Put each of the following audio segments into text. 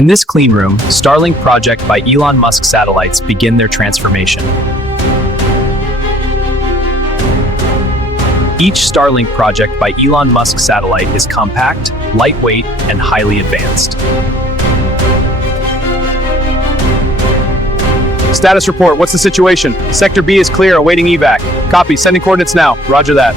In this clean room, Starlink project by Elon Musk satellites begin their transformation. Each Starlink project by Elon Musk satellite is compact, lightweight, and highly advanced. Status report, what's the situation? Sector B is clear, awaiting evac. Copy, sending coordinates now. Roger that.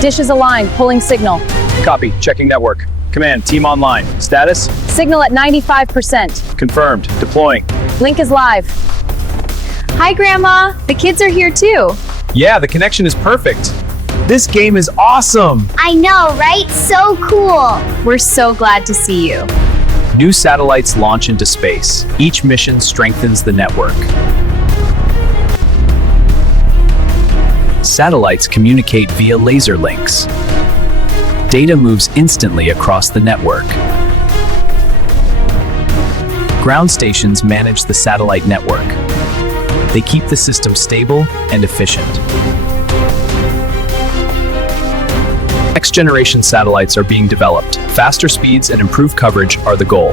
Dish is aligned, pulling signal. Copy, checking network. Command, team online. Status? Signal at 95%. Confirmed, deploying. Link is live. Hi, Grandma. The kids are here too. Yeah, the connection is perfect. This game is awesome. I know, right? So cool. We're so glad to see you. New satellites launch into space. Each mission strengthens the network. Satellites communicate via laser links. Data moves instantly across the network. Ground stations manage the satellite network. They keep the system stable and efficient. Next-generation satellites are being developed. Faster speeds and improved coverage are the goal.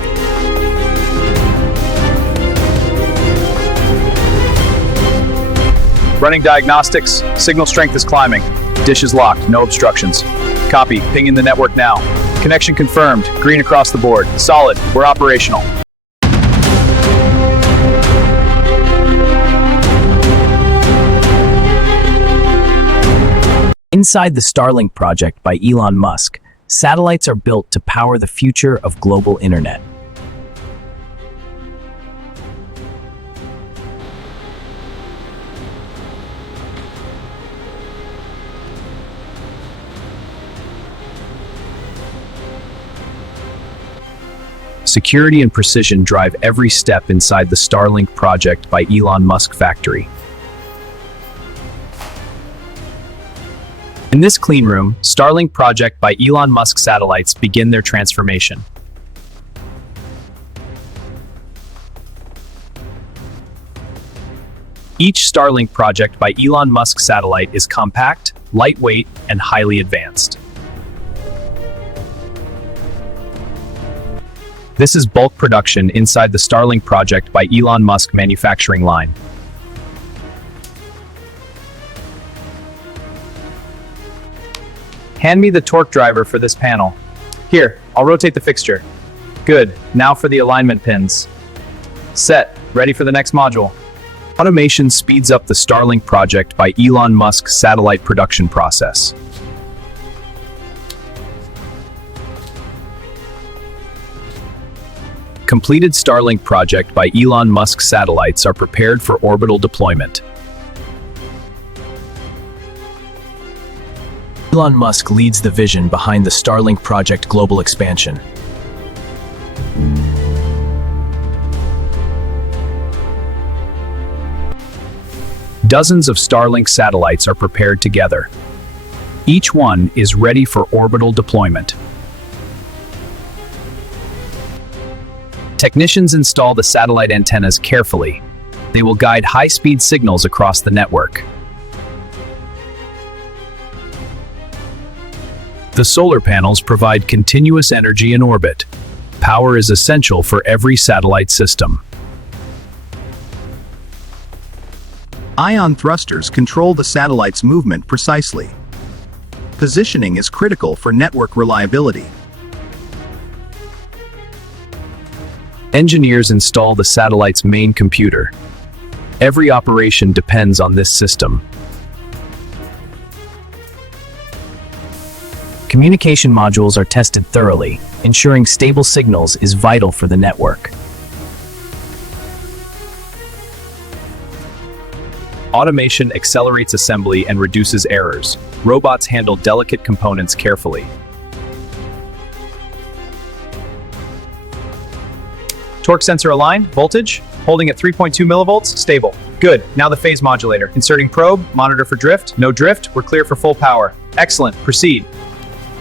Running diagnostics, signal strength is climbing. Dish is locked, no obstructions. Copy, pinging the network now. Connection confirmed, green across the board. Solid, we're operational. Inside the Starlink project by Elon Musk, satellites are built to power the future of global internet. Security and precision drive every step inside the Starlink project by Elon Musk factory. In this clean room, Starlink project by Elon Musk satellites begin their transformation. Each Starlink project by Elon Musk satellite is compact, lightweight, and highly advanced. This is bulk production inside the Starlink project by Elon Musk manufacturing line. Hand me the torque driver for this panel. Here, I'll rotate the fixture. Good, now for the alignment pins. Set, ready for the next module. Automation speeds up the Starlink project by Elon Musk satellite production process. Completed Starlink project by Elon Musk satellites are prepared for orbital deployment. Elon Musk leads the vision behind the Starlink project global expansion. Dozens of Starlink satellites are prepared together. Each one is ready for orbital deployment. Technicians install the satellite antennas carefully. They will guide high-speed signals across the network. The solar panels provide continuous energy in orbit. Power is essential for every satellite system. Ion thrusters control the satellite's movement precisely. Positioning is critical for network reliability. Engineers install the satellite's main computer. Every operation depends on this system. Communication modules are tested thoroughly. Ensuring stable signals is vital for the network. Automation accelerates assembly and reduces errors. Robots handle delicate components carefully. Torque sensor aligned, voltage, holding at 3.2 millivolts, stable. Good, now the phase modulator. Inserting probe, monitor for drift, no drift, we're clear for full power. Excellent, proceed.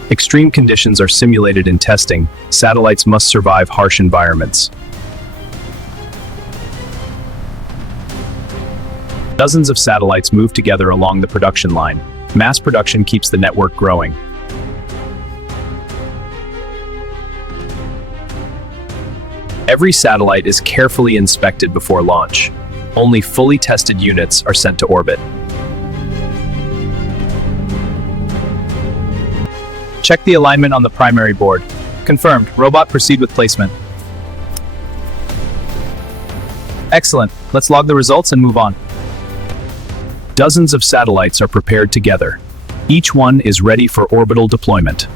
Extreme conditions are simulated in testing. Satellites must survive harsh environments. Dozens of satellites move together along the production line. Mass production keeps the network growing. Every satellite is carefully inspected before launch. Only fully tested units are sent to orbit. Check the alignment on the primary board. Confirmed. Robot, proceed with placement. Excellent. Let's log the results and move on. Dozens of satellites are prepared together. Each one is ready for orbital deployment.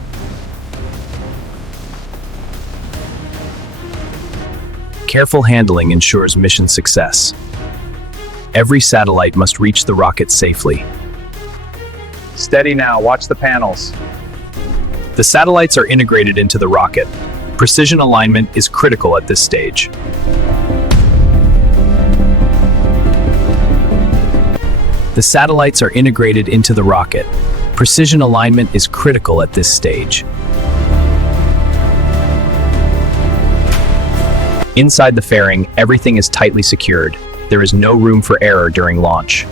Careful handling ensures mission success. Every satellite must reach the rocket safely. Steady now. Watch the panels. The satellites are integrated into the rocket. Precision alignment is critical at this stage. The satellites are integrated into the rocket. Precision alignment is critical at this stage. Inside the fairing, everything is tightly secured. There is no room for error during launch.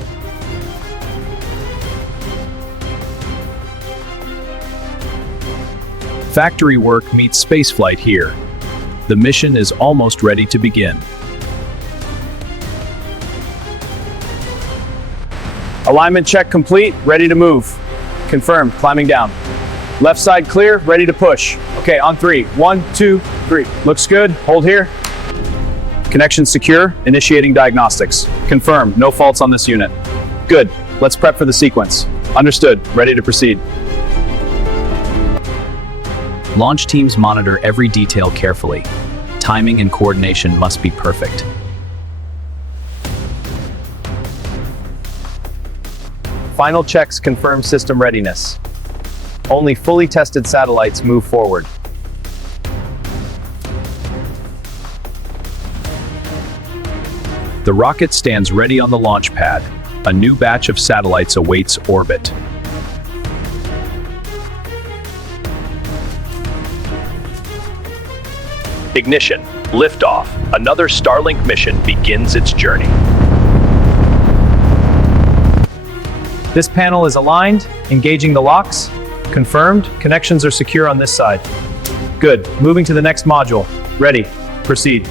Factory work meets spaceflight here. The mission is almost ready to begin. Alignment check complete. Ready to move. Confirmed. Climbing down. Left side clear. Ready to push. Okay, on 3. 1, 2, 3. Looks good. Hold here. Connection secure. Initiating diagnostics. Confirmed. No faults on this unit. Good. Let's prep for the sequence. Understood. Ready to proceed. Launch teams monitor every detail carefully. Timing and coordination must be perfect. Final checks confirm system readiness. Only fully tested satellites move forward. The rocket stands ready on the launch pad. A new batch of satellites awaits orbit. Ignition, liftoff. Another Starlink mission begins its journey. This panel is aligned, engaging the locks. Confirmed. Connections are secure on this side. Good. Moving to the next module. Ready. Proceed.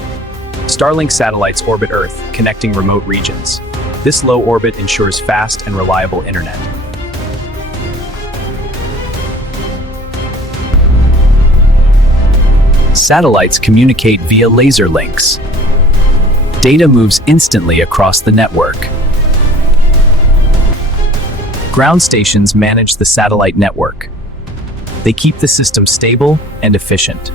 Starlink satellites orbit Earth, connecting remote regions. This low orbit ensures fast and reliable internet. Satellites communicate via laser links. Data moves instantly across the network. Ground stations manage the satellite network. They keep the system stable and efficient.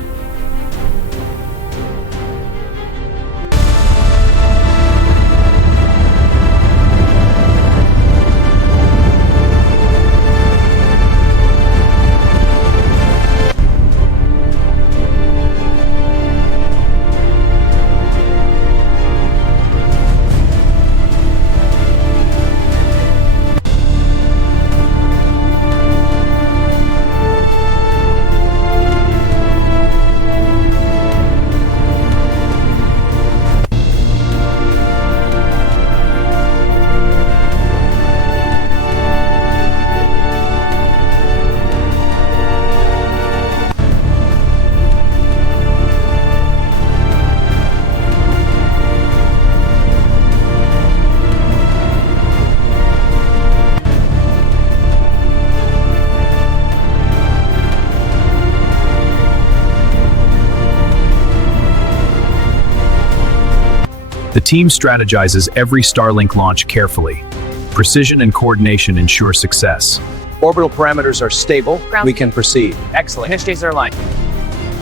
The team strategizes every Starlink launch carefully. Precision and coordination ensure success. Orbital parameters are stable. We can proceed. Excellent. Initiators are aligned.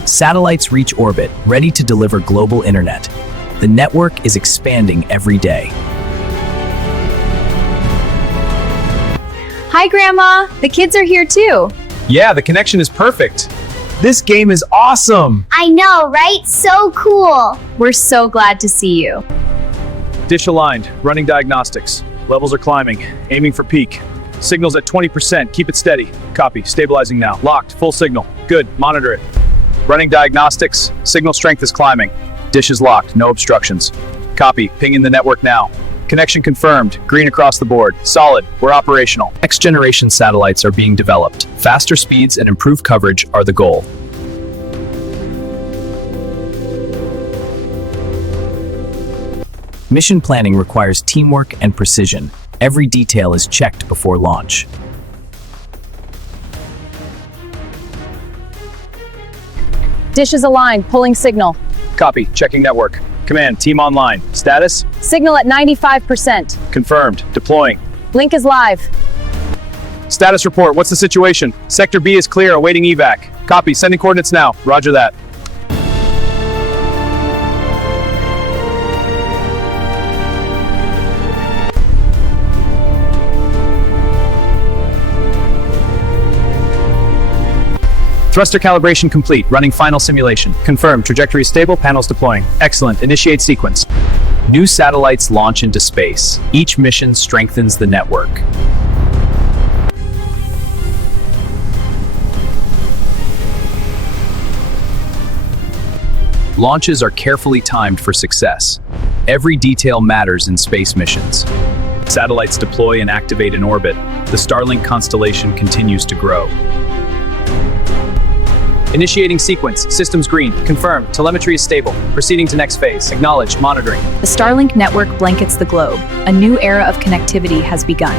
Satellites reach orbit, ready to deliver global internet. The network is expanding every day. Hi, Grandma. The kids are here too. Yeah, the connection is perfect. This game is awesome. I know, right? So cool. We're so glad to see you. Dish aligned. Running diagnostics. Levels are climbing. Aiming for peak. Signals at 20%. Keep it steady. Copy. Stabilizing now. Locked. Full signal. Good. Monitor it. Running diagnostics. Signal strength is climbing. Dish is locked. No obstructions. Copy. Pinging the network now. Connection confirmed. Green across the board. Solid. We're operational. Next-generation satellites are being developed. Faster speeds and improved coverage are the goal. Mission planning requires teamwork and precision. Every detail is checked before launch. Dish is aligned, pulling signal. Copy, checking network. Command, team online. Status? Signal at 95%. Confirmed. Deploying. Link is live. Status report, what's the situation? Sector B is clear, awaiting evac. Copy, sending coordinates now. Roger that. Thruster calibration complete. Running final simulation. Confirmed. Trajectory stable. Panels deploying. Excellent. Initiate sequence. New satellites launch into space. Each mission strengthens the network. Launches are carefully timed for success. Every detail matters in space missions. Satellites deploy and activate in orbit. The Starlink constellation continues to grow. Initiating sequence. Systems green. Confirmed. Telemetry is stable. Proceeding to next phase. Acknowledge. Monitoring. The Starlink network blankets the globe. A new era of connectivity has begun.